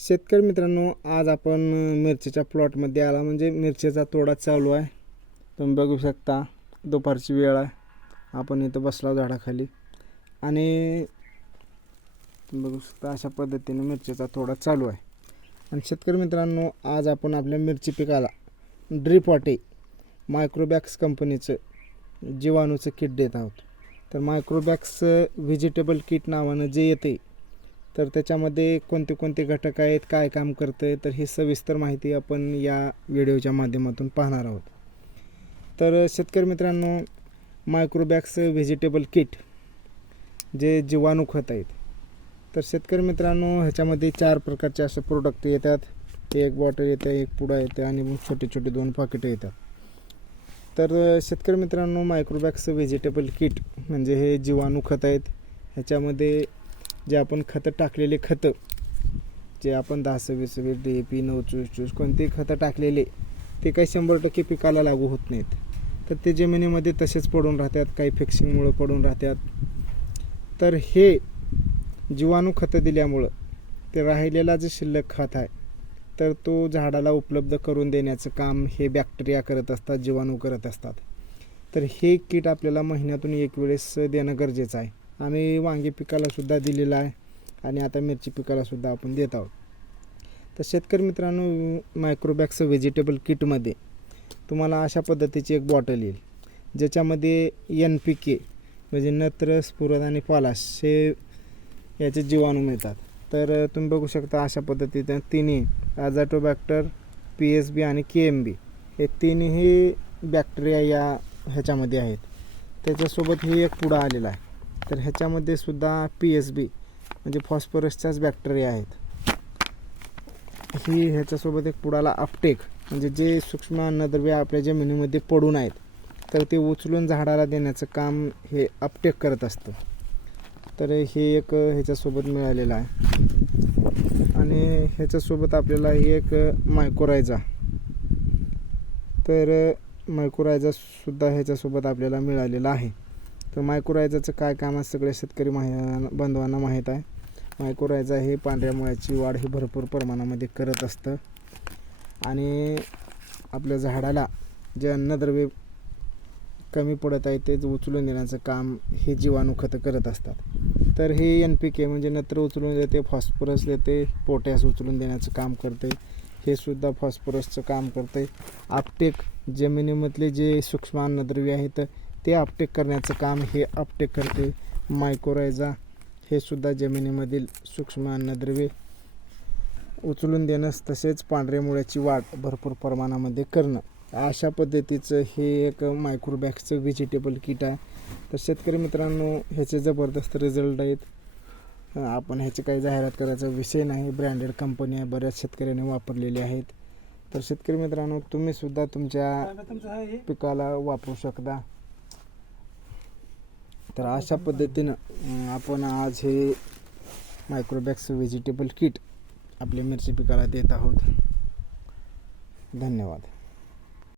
शेतकरी मित्रांनो, आज आपण मिरचीच्या प्लॉटमध्ये आला म्हणजे मिरचीचा तोडा चालू आहे. तुम्ही बघू शकता दुपारची वेळ आहे. आपण इथं बसला झाडाखाली आणि तुम्ही बघू शकता अशा पद्धतीने मिरचीचा तोडा चालू आहे. आणि शेतकरी मित्रांनो, आज आपण आपल्या मिरची पिकाला ड्रीप वाटे मायक्रोबॅक्स कंपनीचं जीवाणूचं किट देत आहोत. तर मायक्रोबॅक्स व्हेजिटेबल किट नावानं जे येते, तर त्याच्यामध्ये कोणते कोणते घटक आहेत, काय काम करते, तर ही सविस्तर माहिती आपण या व्हिडिओच्या माध्यमातून पाहणार आहोत. तर शेतकरी मित्रांनो, मायक्रोबॅक्स व्हेजिटेबल किट जे जीवाणू खत आहेत, तर शेतकरी मित्रांनो ह्याच्यामध्ये 4 प्रकारचे असे प्रोडक्ट येतात. एक बॉटल येते, एक पुडा येते आणि मग छोटे छोटे 2 पाकिटं येतात. तर शेतकरी मित्रांनो, मायक्रोबॅक्स व्हेजिटेबल किट म्हणजे हे जीवाणू खत आहेत. ह्याच्यामध्ये जे आपण खतं टाकलेले खतं, जे आपण 10-20-20 DAP 9-24 कोणतेही खतं टाकलेले, ते काही 100% पिकाला लागू होत नाहीत. तर ते जमिनीमध्ये तसेच पडून राहतात, काही फिक्सिंगमुळे पडून राहतात. तर हे जीवाणू खतं दिल्यामुळं ते राहिलेला जे शिल्लक खत आहे, तर तो झाडाला उपलब्ध करून देण्याचं काम हे बॅक्टेरिया करत असतात, जीवाणू करत असतात. तर हे किट आपल्याला महिन्यातून एक वेळेस देणं गरजेचं आहे. आम्ही वांगी पिकालासुद्धा दिलेलं आहे आणि आता मिरची पिकालासुद्धा आपण देत आहोत. तर शेतकरी मित्रांनो, मायक्रोबॅक्स व्हेजिटेबल किटमध्ये तुम्हाला अशा पद्धतीची एक बॉटल येईल, ज्याच्यामध्ये NPK म्हणजे नत्र, स्फुरद आणि पॉलाश हे याचे जीवाणू मिळतात. तर तुम्ही बघू शकता अशा पद्धतीने तिन्ही अझाटोबॅक्टर, PSB आणि KMB हे तिन्ही बॅक्टेरिया या ह्याच्यामध्ये आहेत. त्याच्यासोबत ही एक पुडा आलेला आहे. तर ह्याच्यामध्ये सुद्धा PSB म्हणजे फॉस्फरसच्याच बॅक्टेरिया आहेत. ही ह्याच्यासोबत एक पुडाला अपटेक म्हणजे जे सूक्ष्म अन्नद्रव्य आपल्या जमिनीमध्ये पडून आहेत, तर ते उचलून झाडाला देण्याचं काम हे अपटेक करत असतं. तर हे एक ह्याच्यासोबत मिळालेलं आहे. आणि ह्याच्यासोबत आपल्याला हे एक मायक्रोरायझा, तर मायक्रोरायझासुद्धा ह्याच्यासोबत आपल्याला मिळालेला आहे. तर मायक्रोरायझाचं काय काम आहे सगळ्या शेतकरी बांधवांना माहीत आहे. मायक्रोरायझा हे पांढऱ्या मुळ्याची वाढ ही भरपूर प्रमाणामध्ये करत असतं आणि आपल्या झाडाला जे अन्नद्रव्य कमी पडत आहे ते उचलून देण्याचं काम हे जीवाणू खतं करत असतात. तर हे NPK म्हणजे नत्र उचलून देते, फॉस्फरस देते, पोटॅश उचलून देण्याचं काम करते. हे सुद्धा फॉस्फरसचं काम करते. अपटेक जमिनीमधले जे सूक्ष्म अन्नद्रव्य आहेत ते अपटेक करण्याचं काम हे अपटेक करते. मायक्रोरायझा हे सुद्धा जमिनीमधील सूक्ष्म अन्नद्रव्ये उचलून देणं, तसेच पांढऱ्या मुळ्याची वाढ भरपूर प्रमाणामध्ये करणं, अशा पद्धतीचं हे एक मायक्रोबॅक्सचं व्हेजिटेबल किट आहे. तर शेतकरी मित्रांनो, ह्याचे जबरदस्त रिझल्ट आहेत. आपण ह्याची काही जाहिरात करायचा विषय नाही. ब्रँडेड कंपनी आहे, बऱ्याच शेतकऱ्यांनी वापरलेली आहेत. तर शेतकरी मित्रांनो, तुम्हीसुद्धा तुमच्या पिकाला वापरू शकता. तर अशा पद्धतीनं आपण आज हे मायक्रोबॅक्स व्हेजिटेबल किट आपल्या मिरची पिकाला देत आहोत. धन्यवाद.